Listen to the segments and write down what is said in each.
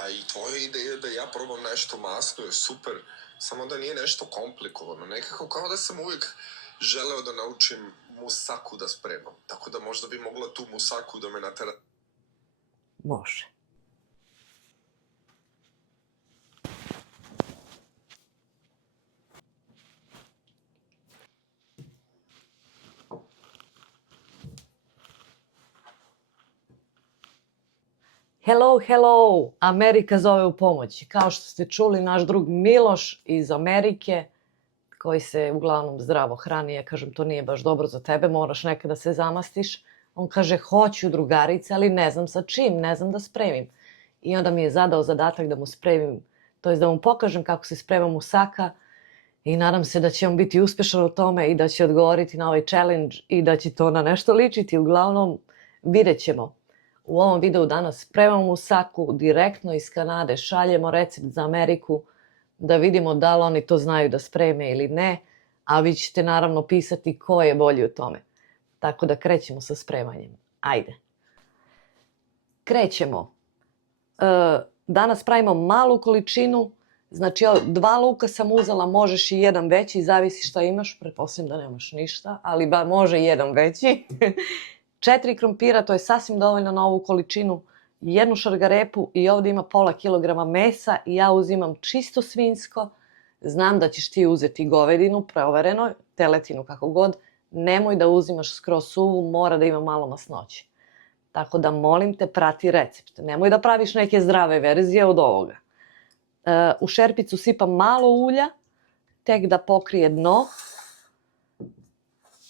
A i tvoja ideja da ja probam nešto masno je super, samo da nije nešto komplikovano. Nekako kao da sam uvijek želeo da naučim musaku da spremam. Tako da možda bi mogla tu musaku da me natera. Može. Hello, hello! Amerika zove u pomoć. Kao što ste čuli, naš drug Miloš iz Amerike, koji se uglavnom zdravo hrani, ja kažem, to nije baš dobro za tebe, moraš nekada se zamastiš. On kaže, hoću drugarice, ali ne znam sa čim, ne znam da spremim. I onda mi je zadao zadatak da mu spremim, to jest da mu pokažem kako se sprema musaka i nadam se da će on biti uspješan u tome i da će odgovoriti na ovaj challenge i da će to na nešto ličiti. Uglavnom, vidjet ćemo. U ovom videu danas spremamo musaku direktno iz Kanade, šaljemo recept za Ameriku da vidimo da li oni to znaju da spreme ili ne, a vi ćete naravno pisati ko je bolji u tome. Tako da krećemo sa spremanjem. Ajde. Krećemo. Danas pravimo malu količinu, znači 2 luka sam uzela, možeš i jedan veći, zavisi šta imaš, pretpostavljam da nemaš ništa, ali može jedan veći. 4 krompira, to je sasvim dovoljno na ovu količinu, 1 šargarepu i ovdje ima pola kilograma mesa i ja uzimam čisto svinjsko. Znam da ćeš ti uzeti govedinu, provereno, teletinu kako god. Nemoj da uzimaš skroz suvu, mora da ima malo masnoće. Tako da molim te, prati recept. Nemoj da praviš neke zdrave verzije od ovoga. U šerpicu sipam malo ulja, tek da pokrije dno.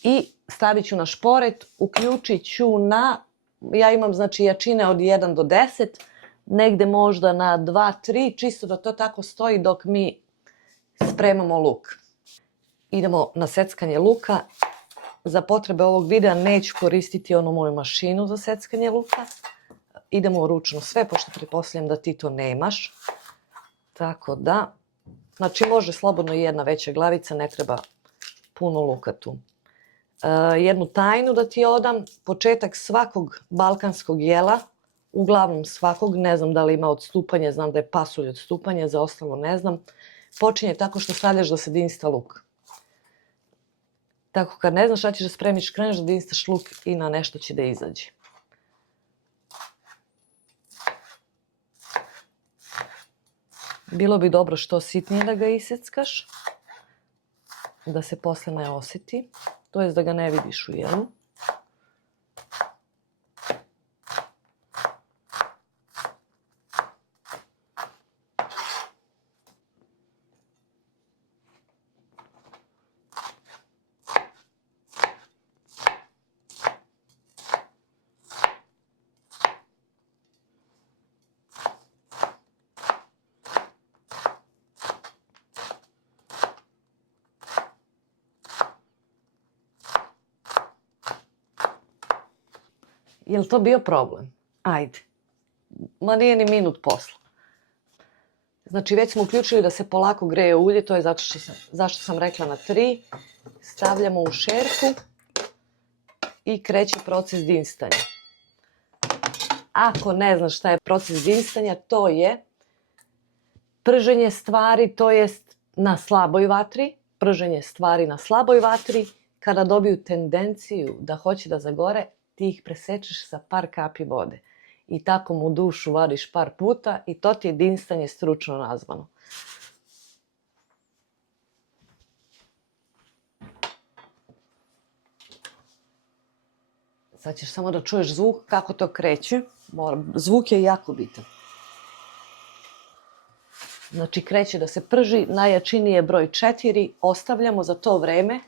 I stavit ću na šporet, uključit ću na, ja imam znači jačine od 1 do 10, negde možda na 2, 3, čisto da to tako stoji dok mi spremamo luk. Idemo na seckanje luka. Za potrebe ovog videa neću koristiti onu moju mašinu za seckanje luka. Idemo ručno sve, pošto pretpostavljam da ti to nemaš. Tako da, znači može slobodno i jedna veća glavica, ne treba puno luka tu. Jednu tajnu da ti odam, početak svakog balkanskog jela, uglavnom svakog, ne znam da li ima odstupanje, znam da je pasulj odstupanje, za ostalo ne znam, počinje tako što stavljaš da se dinsta luk. Tako kad ne znaš šta ćeš da spremiš, kreneš da dinstaš luk i na nešto će da izađe. Bilo bi dobro što sitnije da ga iseckaš, da se posle ne osjeti. To jest da ga ne vidiš u jelu. Je li to bio problem? Ajde. Ma nije ni minut posla. Znači već smo uključili da se polako greje ulje, to je zašto sam rekla na 3. Stavljamo u šerpu i kreće proces dinstanja. Ako ne znaš šta je proces dinstanja, to je prženje stvari, to jest na slaboj vatri. Prženje stvari na slaboj vatri, kada dobiju tendenciju da hoće da zagore, ti ih presečeš sa par kapi vode. I tako mu dušu vadiš par puta i to ti je dinstanje stručno nazvano. Sad ćeš samo da čuješ zvuk kako to kreće. Zvuk je jako bitan. Znači kreće da se prži, najjačiniji je broj 4, ostavljamo za to vreme.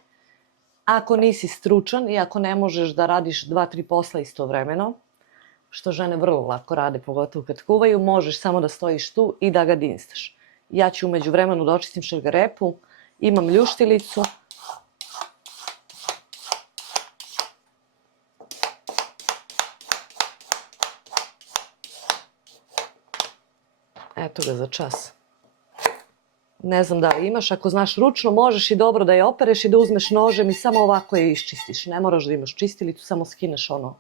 Ako nisi stručan i ako ne možeš da radiš 2-3 posla istovremeno, što žene vrlo lako rade, pogotovo kad kuvaju, možeš samo da stojiš tu i da ga dinstaš. Ja ću umeđu vremenu da očistim šargarepu, imam ljuštilicu. Eto ga za čas. Ne znam da li imaš, ako znaš ručno, možeš i dobro da je opereš i da uzmeš nožem i samo ovako je iščistiš. Ne moraš da imaš čistilicu, samo skineš ono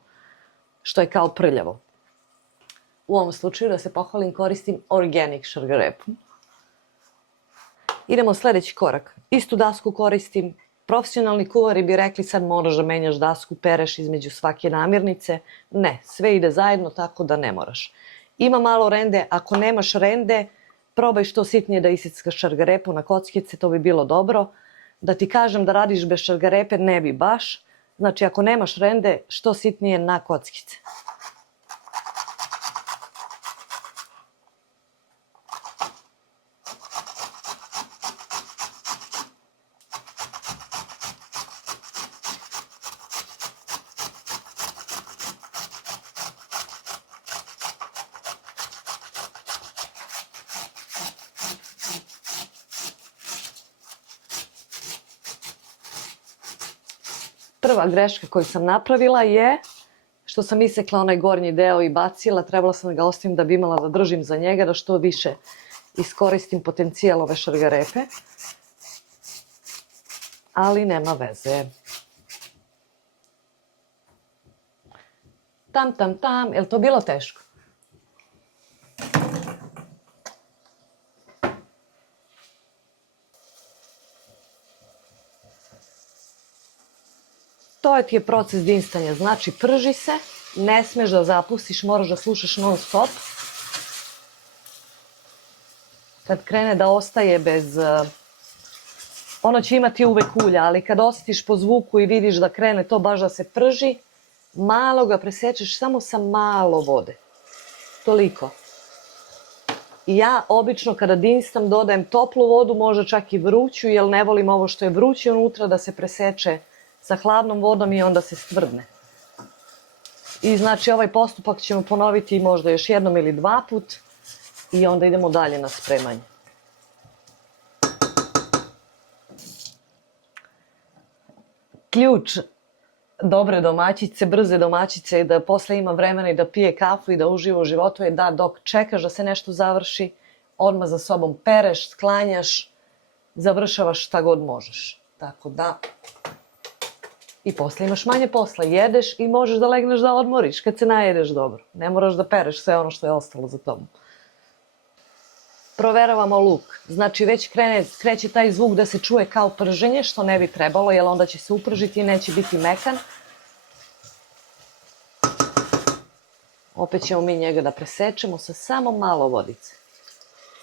što je kao prljavo. U ovom slučaju, da se pohvalim, koristim organic šargarepu. Idemo sljedeći korak. Istu dasku koristim. Profesionalni kuvari bi rekli sad moraš da menjaš dasku, pereš između svake namirnice. Ne, sve ide zajedno tako da ne moraš. Ima malo rende, ako nemaš rende, probaj što sitnije da iseckaš šargarepu na kockice, to bi bilo dobro. Da ti kažem da radiš bez šargarepe, ne bi baš. Znači ako nemaš rende, što sitnije na kockice. Prva greška koju sam napravila je što sam isekla onaj gornji deo i bacila. Trebala sam da ga ostavim da bi imala da držim za njega, da što više iskoristim potencijal ove šargarepe. Ali nema veze. Tam, je li to bilo teško? To ti je proces dinstanja, znači prži se, ne smeš da zapustiš, moraš da slušaš non stop. Kad krene da ostaje bez... Ono će imati uvek ulja, ali kad osjetiš po zvuku i vidiš da krene to baš da se prži, malo ga presečeš samo sa malo vode. Toliko. I ja obično kada dinstam dodajem toplu vodu, možda čak i vruću, jer ne volim ovo što je vruće unutra da se preseče sa hladnom vodom i onda se stvrdne. I znači ovaj postupak ćemo ponoviti možda još jednom ili dva put i onda idemo dalje na spremanje. Ključ dobre domaćice, brze domaćice je da posle ima vremena i da pije kafu i da uživa u životu je da dok čekaš da se nešto završi, odmah za sobom pereš, sklanjaš, završavaš šta god možeš. Tako da... I posle imaš manje posla, jedeš i možeš da legneš da odmoriš kad se najedeš dobro. Ne moraš da pereš sve ono što je ostalo za tobom. Proveravamo luk. Znači već kreće taj zvuk da se čuje kao prženje, što ne bi trebalo, jer onda će se upržiti i neće biti mekan. Opet ćemo mi njega da presečemo sa samo malo vodice.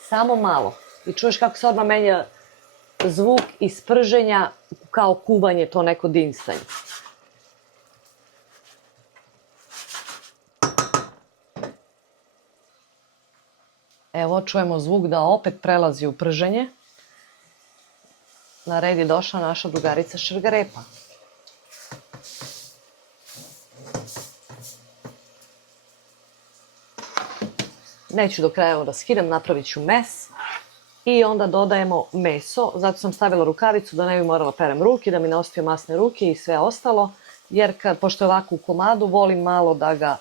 Samo malo. I čuješ kako se odmah menja zvuk iz prženja kao kuvanje, to neko dinstanje. Evo, čujemo zvuk da opet prelazi u prženje. Na red je došla naša drugarica šargarepa. Neću do kraja da skidam, napravit ću mes. I onda dodajemo meso, zato sam stavila rukavicu da ne bi morala perem ruke, da mi ne ostaju masne ruke i sve ostalo, jer pošto je ovako u komadu, volim malo da ga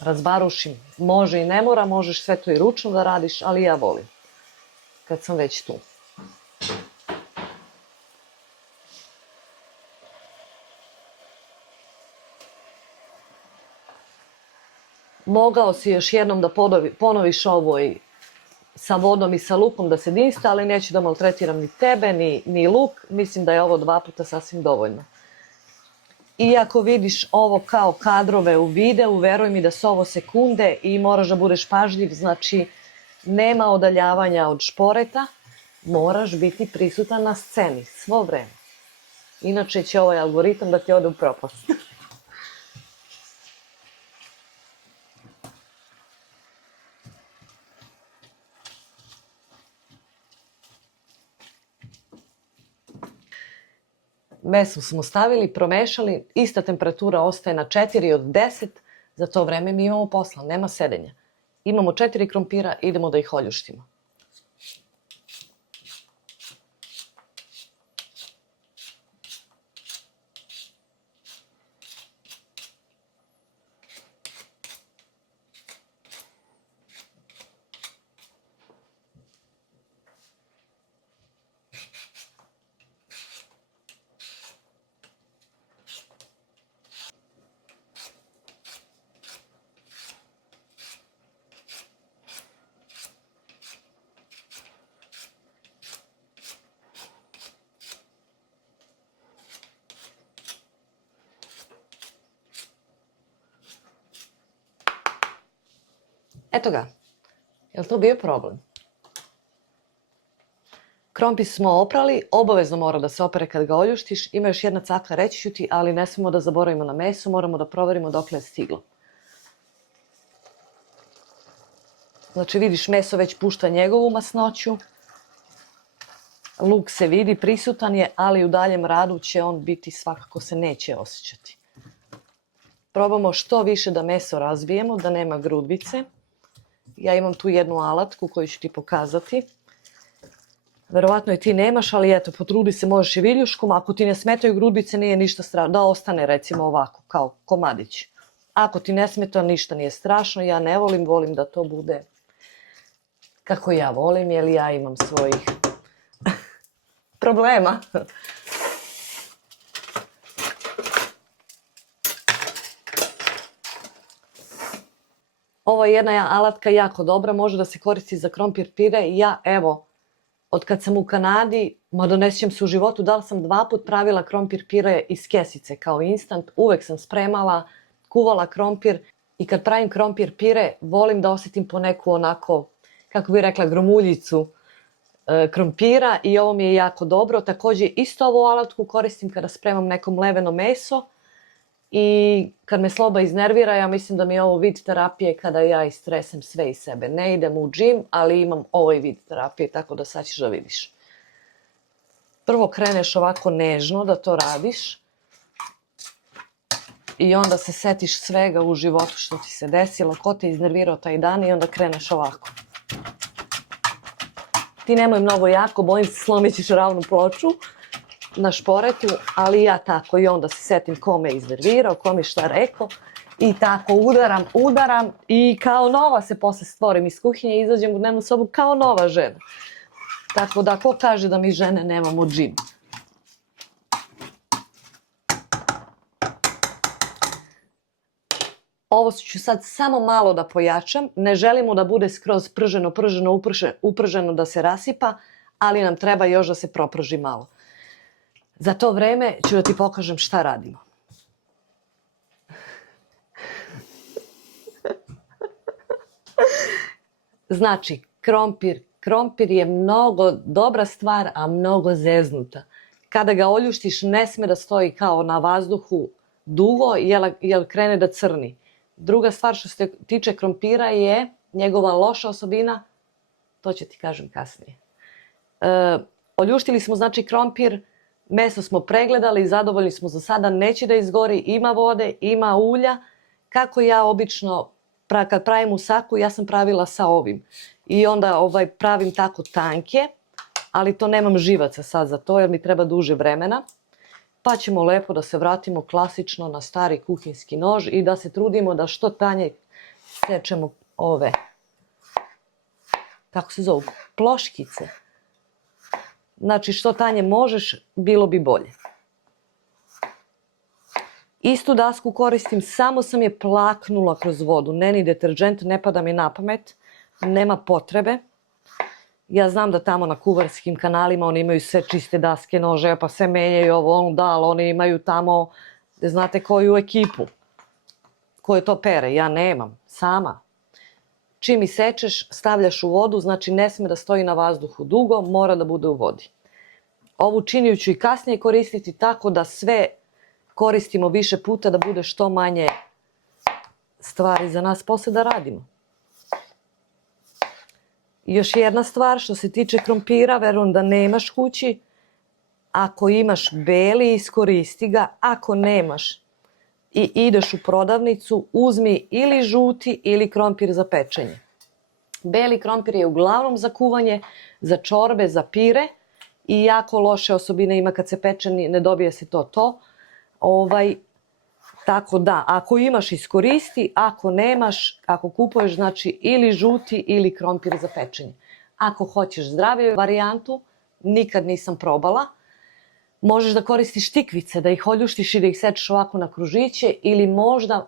razbarušim. Može i ne mora, možeš sve to i ručno da radiš, ali ja volim kad sam već tu. Mogao si još jednom da ponoviš ovo i sa vodom i sa lukom da se dinsta, ali neću da maltretiram ni tebe, ni luk. Mislim da je ovo 2 puta sasvim dovoljno. I ako vidiš ovo kao kadrove u videu, veruj mi da su ovo sekunde i moraš da budeš pažljiv, znači nema odaljavanja od šporeta, moraš biti prisutan na sceni svo vreme. Inače će ovaj algoritam da ti ode u propast. Meso smo stavili, promešali, ista temperatura ostaje na 4 od 10, za to vreme mi imamo posla, nema sedenja. Imamo 4 krompira, idemo da ih oljuštimo. Eto ga. Je li to bio problem? Krompir smo oprali, obavezno mora da se opere kad ga oljuštiš. Ima još jedna caka, reći ću ti, ali ne smemo da zaboravimo na meso, moramo da proverimo dokle je stiglo. Znači vidiš, meso već pušta njegovu masnoću. Luk se vidi, prisutan je, ali u daljem radu će on biti, svakako se neće osjećati. Probamo što više da meso razbijemo, da nema grudvice. Ja imam tu jednu alatku koju ću ti pokazati. Verovatno i ti nemaš, ali eto, potrudi se, možeš i viljuškom. Ako ti ne smetaju grudvice, nije ništa strašno. Da ostane recimo ovako, kao komadić. Ako ti ne smeta, ništa nije strašno. Ja ne volim, volim da to bude kako ja volim, jer ja imam svojih problema. Ovo je jedna alatka jako dobra, može da se koristi za krompir pire. Ja, evo, od kad sam u Kanadi, mada ne sjećam se u životu, da li sam 2 puta pravila krompir pire iz kesice kao instant. Uvek sam spremala, kuvala krompir i kad pravim krompir pire, volim da osjetim po neku onako, kako bih rekla, gromuljicu krompira i ovo mi je jako dobro. Također isto ovu alatku koristim kada spremam neko mleveno meso i kad me sloba iznervira, ja mislim da mi je ovo vid terapije kada ja istresem sve iz sebe. Ne idem u džim, ali imam ovaj vid terapije, tako da sad ćeš da vidiš. Prvo kreneš ovako nežno da to radiš i onda se setiš svega u životu što ti se desilo, ko te iznervirao taj dan i onda kreneš ovako. Ti nemoj mnogo jako, bojim se slomit ćeš ravnu ploču na šporetu, ali ja tako i onda se setim ko me iznervirao, ko mi šta rekao i tako udaram i kao nova se posle stvorim iz kuhinje i izađem u dnevnu sobu kao nova žena. Tako da ko kaže da mi žene nemamo džim? Ovo ću sad samo malo da pojačam, ne želimo da bude skroz uprženo da se rasipa, ali nam treba još da se proprži malo. Za to vreme ću da ti pokažem šta radimo. Znači, krompir je mnogo dobra stvar, a mnogo zeznuta. Kada ga oljuštiš, ne sme da stoji kao na vazduhu dugo, jer krene da crni. Druga stvar što se tiče krompira je njegova loša osobina, to ću ti kažem kasnije. Oljuštili smo znači krompir, meso smo pregledali, zadovoljni smo za sada, neće da izgori, ima vode, ima ulja. Kako ja obično, kad pravim usaku, ja sam pravila sa ovim. I onda pravim tako tanke, ali to nemam živaca sad za to jer mi treba duže vremena. Pa ćemo lepo da se vratimo klasično na stari kuhinski nož i da se trudimo da što tanje sečemo ove, kako se zovu, ploškice. Znači što tanje možeš, bilo bi bolje. Istu dasku koristim, samo sam je plaknula kroz vodu, ne ni deterđent, ne pada mi na pamet, nema potrebe. Ja znam da tamo na kuvarskim kanalima oni imaju sve čiste daske, nože, pa sve menjaju ovo, ono, da, ali oni imaju tamo, znate koju ekipu, koje to pere, ja nemam, sama. Čim isečeš, stavljaš u vodu, znači ne sme da stoji na vazduhu dugo, mora da bude u vodi. Ovu činiju ću i kasnije koristiti tako da sve koristimo više puta, da bude što manje stvari za nas posle da radimo. I još jedna stvar što se tiče krompira, verujem da nemaš kući. Ako imaš beli, iskoristi ga. Ako nemaš i ideš u prodavnicu, uzmi ili žuti ili krompir za pečenje. Beli krompir je uglavnom za kuvanje, za čorbe, za pire i jako loše osobine ima kad se peče, ne dobije se to. Tako da, ako imaš iskoristi, ako nemaš, ako kupuješ, znači ili žuti ili krompir za pečenje. Ako hoćeš zdraviju varijantu, nikad nisam probala, možeš da koristiš tikvice, da ih oljuštiš i da ih sečeš ovako na kružiće ili možda,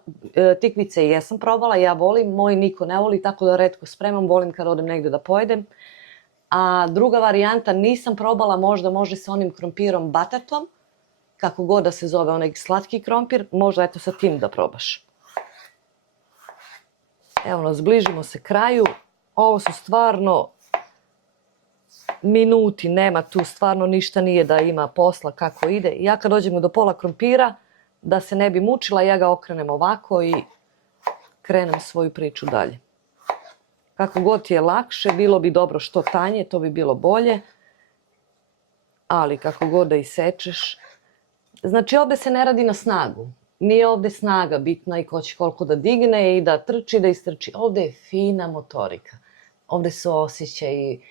tikvice jesam probala, ja volim, moj niko ne voli, tako da retko spremam, volim kad odem negde da pojedem. A druga varijanta nisam probala, možda može sa onim krompirom batatom, kako god da se zove onaj slatki krompir, možda eto sa tim da probaš. Evo nas, bližimo se kraju. Ovo su stvarno minuti, nema tu stvarno ništa nije da ima posla kako ide. Ja kad dođem do pola krompira, da se ne bi mučila, ja ga okrenem ovako i krenem svoju priču dalje. Kako god ti je lakše, bilo bi dobro što tanje, to bi bilo bolje. Ali kako god da isečeš. Znači ovdje se ne radi na snagu. Nije ovdje snaga bitna i ko će koliko da digne i da trči, da istrči. Ovdje je fina motorika. Ovdje su osjećaji,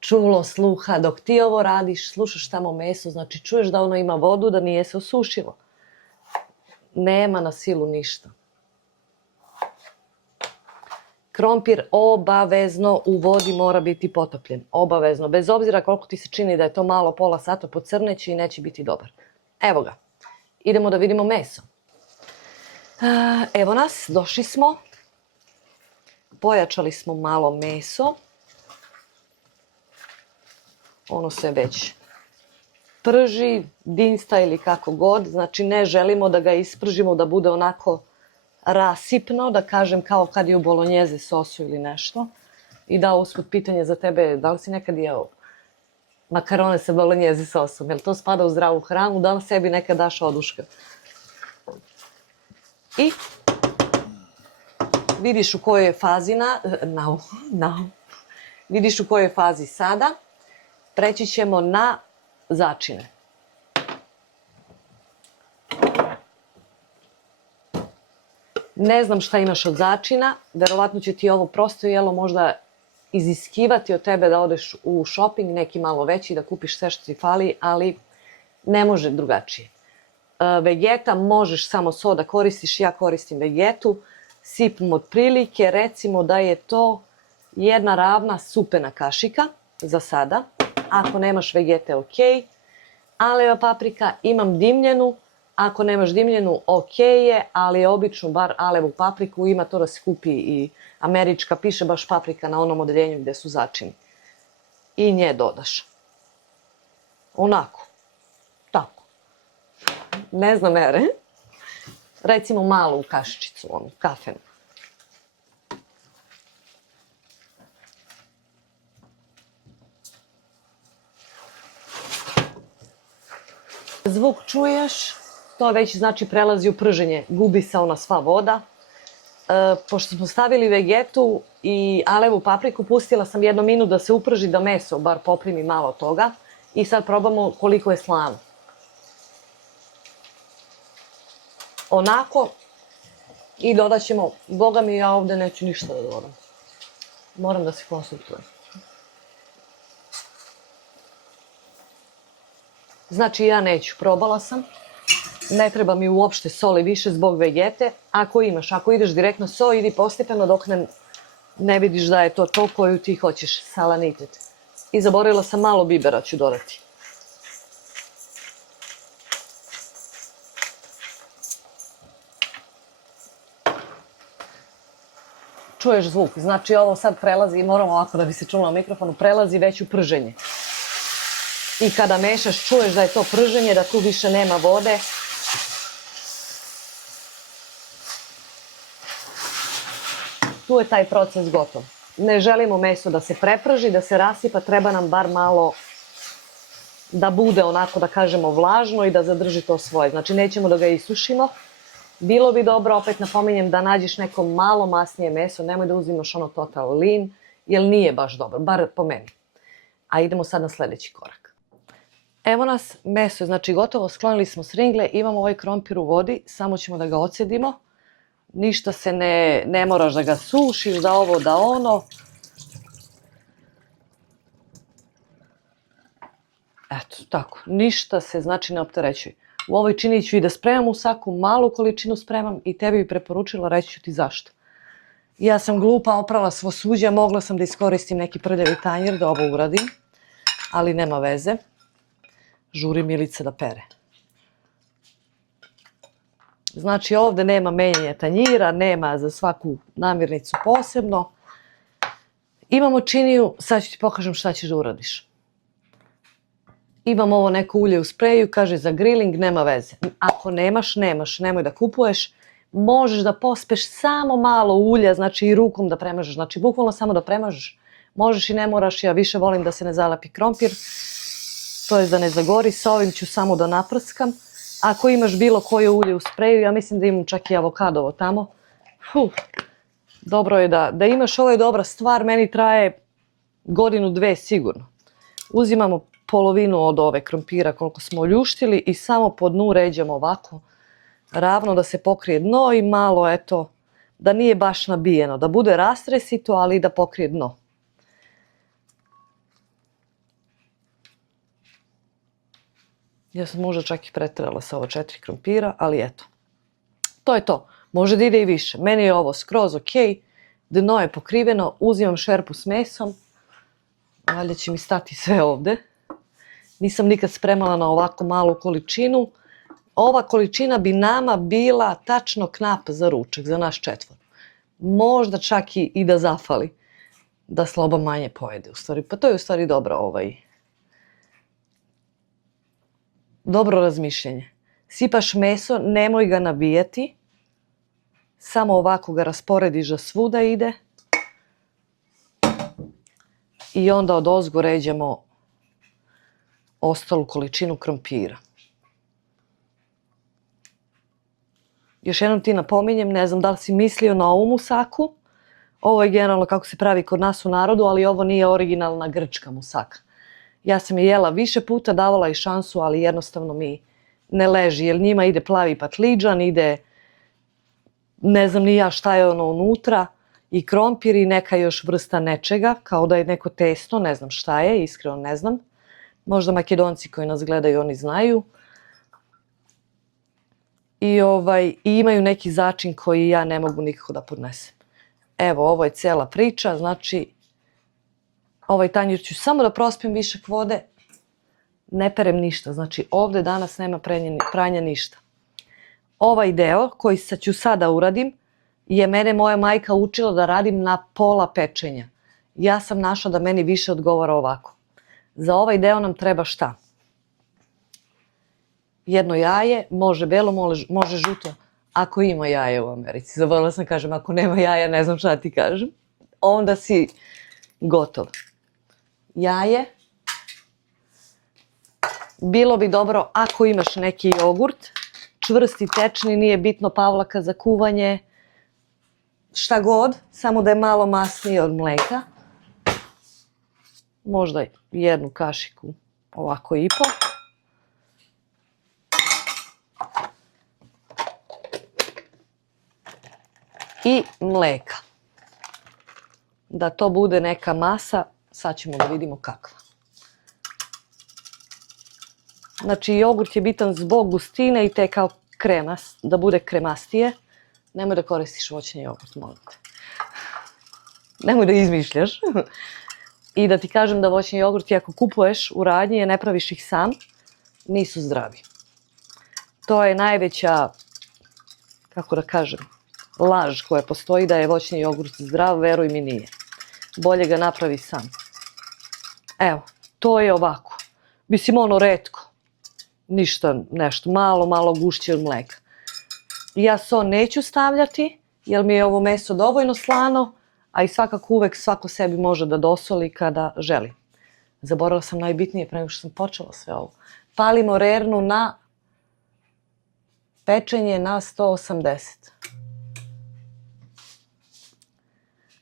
čulo, sluha. Dok ti ovo radiš, slušaš tamo meso, znači čuješ da ono ima vodu, da nije se osušilo. Nema na silu ništa. Krompir obavezno u vodi mora biti potopljen. Obavezno. Bez obzira koliko ti se čini da je to malo, pola sata pocrneće i neće biti dobar. Evo ga. Idemo da vidimo meso. Evo nas, došli smo. Pojačali smo malo meso. Ono se već prži, dinsta ili kako god. Znači ne želimo da ga ispržimo, da bude onako rasipno, da kažem kao kad je u bolonjeze sosu ili nešto. I da usput pitanje za tebe, da li si nekad jeo makarone sa bolonjeze sosom? Jel to spada u zdravu hranu? Da li sebi nekad daš oduška? I vidiš u kojoj je fazi vidiš u kojoj je fazi sada. Preći ćemo na začine. Ne znam šta imaš od začina, verovatno će ti ovo prosto jelo možda iziskivati od tebe da odeš u shopping, neki malo veći, da kupiš sve što ti fali, ali ne može drugačije. Vegeta možeš samo so da koristiš, ja koristim vegetu, sipom otprilike, recimo da je to jedna ravna supena kašika za sada. Ako nemaš vegete, ok. Aleva paprika, imam dimljenu. Ako nemaš dimljenu, ok je, ali običnu bar alevu papriku, ima to da se kupi i američka, piše baš paprika na onom odeljenju gdje su začini. I nje dodaš. Onako. Tako. Ne znam mere. Recimo malu kašičicu, onu, kafenu. Zvuk čuješ, to već znači prelazi u prženje, gubi se ona sva voda. Pošto smo stavili vegetu i alevu papriku, pustila sam 1 minut da se uprži, da meso bar poprimi malo toga. I sad probamo koliko je slano. Onako. I dodat ćemo, boga mi ja ovdje neću ništa da dodam. Moram da se konsultujem. Znači ja neću, probala sam. Ne treba mi uopšte soli više zbog vegete. Ako imaš, ako ideš direktno so, idi postepeno dok ne vidiš da je to koju ti hoćeš, salanitet. I zaboravila sam malo bibera ću dodati. Čuješ zvuk, znači ovo sad prelazi, moram ovako da bi se čulo na mikrofonu, prelazi već u prženje. I kada mešaš, čuješ da je to prženje, da tu više nema vode. Tu je taj proces gotov. Ne želimo meso da se preprži, da se rasipa, treba nam bar malo da bude onako, da kažemo, vlažno i da zadrži to svoje. Znači nećemo da ga isušimo. Bilo bi dobro, opet napominjem, da nađeš neko malo masnije meso, nemoj da uzimaš ono total lean, jer nije baš dobro, bar po meni. A idemo sad na sljedeći korak. Evo nas, meso je znači gotovo, sklonili smo sringle, imamo ovaj krompir u vodi, samo ćemo da ga ocedimo. Ništa se ne moraš da ga sušiš, da ovo, da ono. Eto, tako, ništa se znači ne opterećuje. U ovoj čini ću i da spremam u saku, malu količinu spremam i tebi bi preporučila, reći ću ti zašto. Ja sam glupa, oprala svo suđe, mogla sam da iskoristim neki prljavi tanjir da ovo uradim, ali nema veze. Žuri Milica da pere. Znači ovdje nema menjanja tanjira, nema za svaku namirnicu posebno. Imamo činiju, sad ću ti pokažem šta ćeš da uradiš. Imam ovo neko ulje u spreju, kaže za grilling, nema veze. Ako nemaš, nemoj da kupuješ. možeš da pospeš samo malo ulja, znači i rukom da premažeš, znači bukvalno samo da premažeš. Možeš i ne moraš, ja više volim da se ne zalepi krompir, to je da ne zagori, sa ovim ću samo da naprskam. Ako imaš bilo koje ulje u spreju, ja mislim da imam čak i avokadovo tamo. Dobro je da imaš, ovo je dobra stvar, meni traje godinu, dve sigurno. Uzimamo polovinu od ove krompira koliko smo oljuštili i samo po dnu ređamo ovako ravno da se pokrije dno i malo eto da nije baš nabijeno, da bude rastresito ali i da pokrije dno. Ja sam možda čak i preterala sa ova 4 krompira, ali eto. To je to. Može da ide i više. Meni je ovo skroz ok. Dno je pokriveno. Uzimam šerpu s mesom. Valjda će mi stati sve ovde. Nisam nikad spremala na ovako malu količinu. Ova količina bi nama bila tačno knap za ručak, za naš četvor. Možda čak i da zafali. Da Sloba manje pojede. Pa to je u stvari dobro razmišljanje. Sipaš meso, nemoj ga nabijati. Samo ovako ga rasporediš da svuda ide. I onda odozgo ređamo ostalu količinu krompira. Još jednom ti napominjem, ne znam da li si mislio na ovu musaku. Ovo je generalno kako se pravi kod nas u narodu, ali ovo nije originalna grčka musaka. Ja sam je jela više puta, davala i šansu, ali jednostavno mi ne leži. Jer njima ide plavi patliđan, ide ne znam ni ja šta je ono unutra. I krompir i neka još vrsta nečega, kao da je neko testo, ne znam šta je, iskreno ne znam. Možda Makedonci koji nas gledaju, oni znaju. I imaju neki začin koji ja ne mogu nikako da podnesem. Evo, ovo je cijela priča, znači ovaj tanjir ću samo da prospijem višak vode, ne perem ništa, znači ovdje danas nema pranja ništa. Ovaj deo koji ću sada uradim je mene moja majka učila da radim na pola pečenja. Ja sam našla da meni više odgovara ovako. Za ovaj deo nam treba šta? Jedno jaje, može belo, može žuto, ako ima jaje u Americi. Zaboravila sam kažem, ako nema jaja, ne znam šta ti kažem. Onda si gotov. Jaje. Bilo bi dobro ako imaš neki jogurt, čvrsti, tečni, nije bitno pavlaka za kuvanje, šta god, samo da je malo masniji od mleka. Možda jednu kašiku, ovako i po. I mleka. Da to bude neka masa, sad ćemo da vidimo kakva. Znači jogurt je bitan zbog gustine i te kao kremas, da bude kremastije. Nemoj da koristiš voćni jogurt, molim te. Nemoj da izmišljaš. I da ti kažem da voćni jogurt, ako kupuješ u radnji, ne praviš ih sam, nisu zdravi. To je najveća, kako da kažem, laž koja postoji da je voćni jogurt zdrav, veruj mi nije. Bolje ga napravi sam. Evo, to je ovako. Mislim ono retko. Ništa, nešto, malo gušće od mleka. Ja so neću stavljati, jer mi je ovo meso dovoljno slano, a i svakako uvek svako sebi može da dosoli kada želi. Zaboravila sam najbitnije pre nego što sam počela sve ovo. Palimo rernu na pečenje na 180.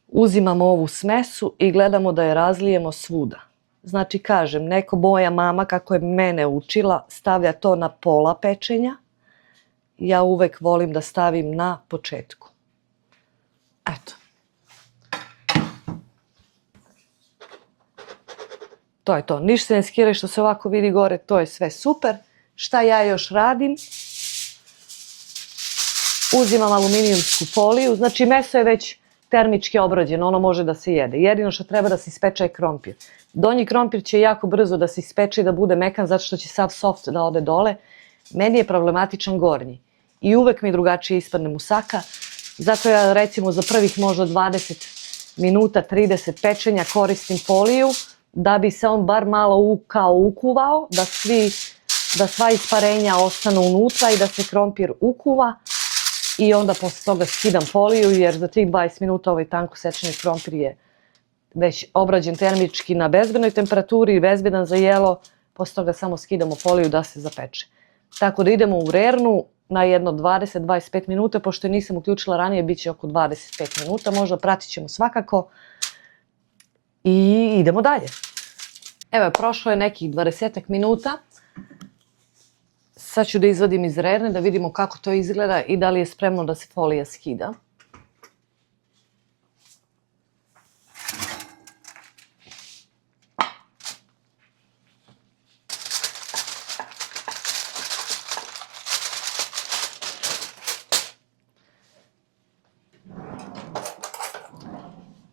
Uzimamo ovu smesu i gledamo da je razlijemo svuda. Znači, kažem, moja mama, kako je mene učila, stavlja to na pola pečenja. Ja uvek volim da stavim na početku. Eto. To je to. Ništa se ne skiraj što se ovako vidi gore, to je sve super. Šta ja još radim? Uzimam aluminijumsku foliju. Znači, meso je već termički obrađeno, ono može da se jede. Jedino što treba da se ispeče je krompir. Donji krompir će jako brzo da se ispeče i da bude mekan zato što će sav soft da ode dole. Meni je problematičan gornji. I uvek mi drugačije ispadne musaka. Zato ja recimo za prvih možda 20 minuta, 30 pečenja koristim foliju da bi se on bar malo ukuvao, da sva isparenja ostanu unutra i da se krompir ukuva. I onda posle toga skidam foliju jer za tih 20 minuta ovaj tanko sečeni krompir je već obrađen termički na bezbednoj temperaturi i bezbedan za jelo. Posle toga samo skidamo foliju da se zapeče. Tako da idemo u rernu na jedno 20-25 minuta, pošto je nisam uključila ranije, bit će oko 25 minuta, možda pratit ćemo svakako. I idemo dalje. Evo, prošlo je nekih 20 minuta. Sad ću da izvadim iz rerne, da vidimo kako to izgleda i da li je spremno da se folija skida.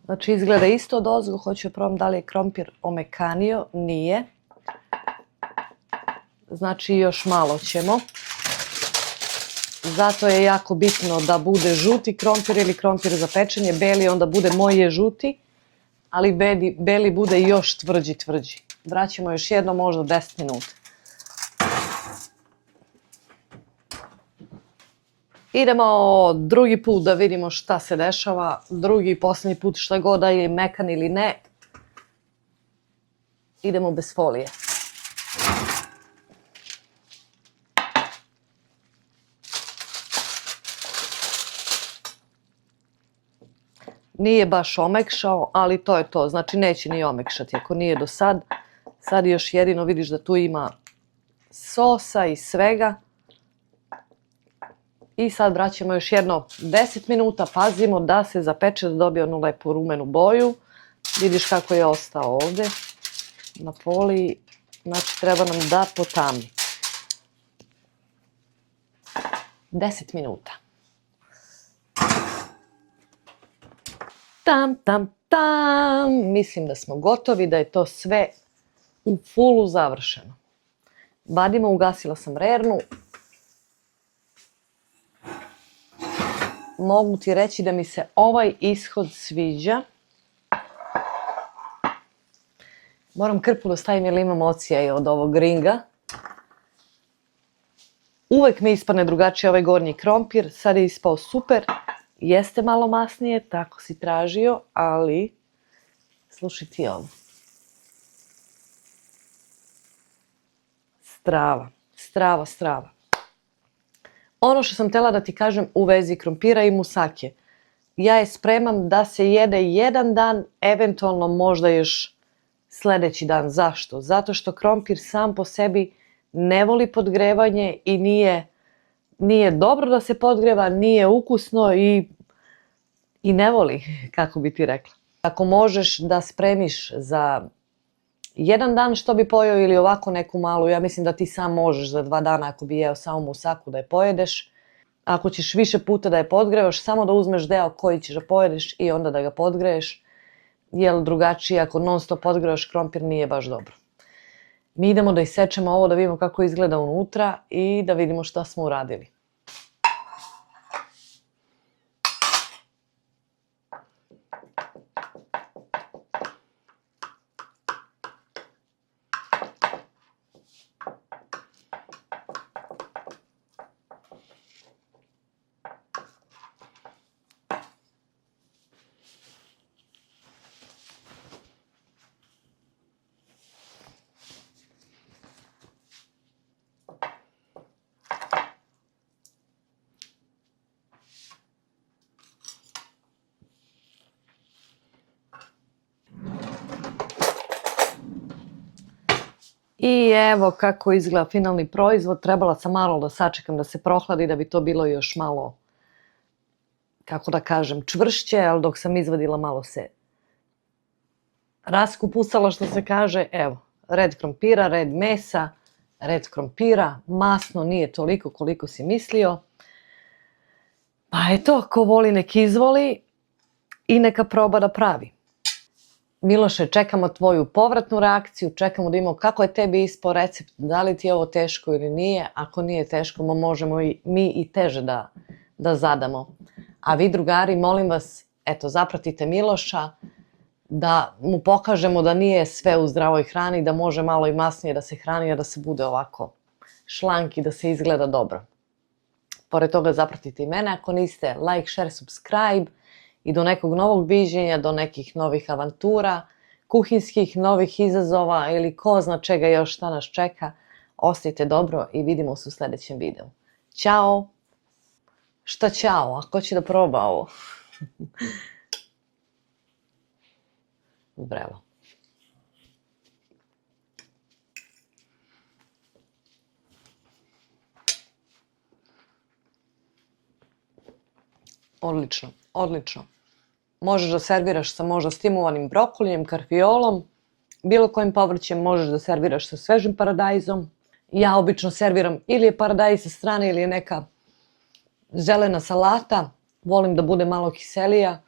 Znači, izgleda isto odozgo, hoću da probam da li je krompir omekanio, nije. Znači, još malo ćemo. Zato je jako bitno da bude žuti krompir ili krompir za pečenje, beli onda bude moj je žuti, ali beli bude još tvrđi. Vraćamo još jedno, možda 10 minuta. Idemo drugi put da vidimo šta se dešava, drugi i posljednji put šta god da je mekan ili ne. Idemo bez folije. Nije baš omekšao, ali to je to. Znači neće ni omekšati ako nije do sad. Sad još jedino vidiš da tu ima sosa i svega. I sad vraćamo još jedno 10 minuta, pazimo da se zapeče, da dobije onu lepu rumenu boju. Vidiš kako je ostao ovdje na foliji, znači treba nam da potamni. 10 minuta. Mislim da smo gotovi, da je to sve u fullu završeno. Vadimo, ugasila sam rernu. Mogu ti reći da mi se ovaj ishod sviđa. Moram krpu da stavim jer imam ocijaj od ovog ringa. Uvek mi ispadne drugačije ovaj gornji krompir. Sad je ispao super. Jeste malo masnije, tako si tražio, ali slušaj ti ovo. Strava. Ono što sam htjela da ti kažem u vezi krompira i musake. Ja je spremam da se jede jedan dan, eventualno možda još sljedeći dan. Zašto? Zato što krompir sam po sebi ne voli podgrevanje i nije dobro da se podgreva, nije ukusno i ne voli, kako bi ti rekla. Ako možeš da spremiš za jedan dan što bi pojeo ili ovako neku malu, ja mislim da ti sam možeš za 2 dana ako bi jeo samo musaku da je pojedeš. Ako ćeš više puta da je podgrevaš, samo da uzmeš deo koji ćeš da pojedeš i onda da ga podgreješ. Jer drugačije ako non stop podgrevaš krompir nije baš dobro. Mi idemo da isečemo ovo da vidimo kako izgleda unutra i da vidimo šta smo uradili. I evo kako izgleda finalni proizvod. Trebala sam malo da sačekam da se prohladi da bi to bilo još malo, kako da kažem, čvršće, ali dok sam izvadila malo se raskupusalo što se kaže. Evo, red krompira, red mesa, red krompira, masno nije toliko koliko si mislio. Pa eto, ko voli nek izvoli i neka proba da pravi. Miloše, čekamo tvoju povratnu reakciju, čekamo da imamo kako je tebi ispao recept, da li ti je ovo teško ili nije. Ako nije teško, možemo mi i teže da zadamo. A vi, drugari, molim vas, eto, zapratite Miloša, da mu pokažemo da nije sve u zdravoj hrani, da može malo i masnije da se hrani, a da se bude ovako šlank i da se izgleda dobro. Pored toga zapratite i mene ako niste. Like, share, subscribe. I do nekog novog viđenja, do nekih novih avantura, kuhinskih novih izazova ili ko zna čega još šta nas čeka. Ostajte dobro i vidimo se u sljedećem videu. Ćao! Šta ćao? A ko će da proba ovo? Bravo. Odlično, odlično. Možeš da serviraš sa možda stimovanim brokolijem, karfiolom, bilo kojim povrćem možeš da serviraš sa svežim paradajzom. Ja obično serviram ili je paradajz sa strane ili je neka zelena salata. Volim da bude malo kiselija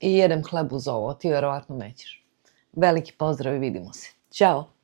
i jedem hleb uz ovo. Ti verovatno nećeš. Veliki pozdrav i vidimo se. Ćao!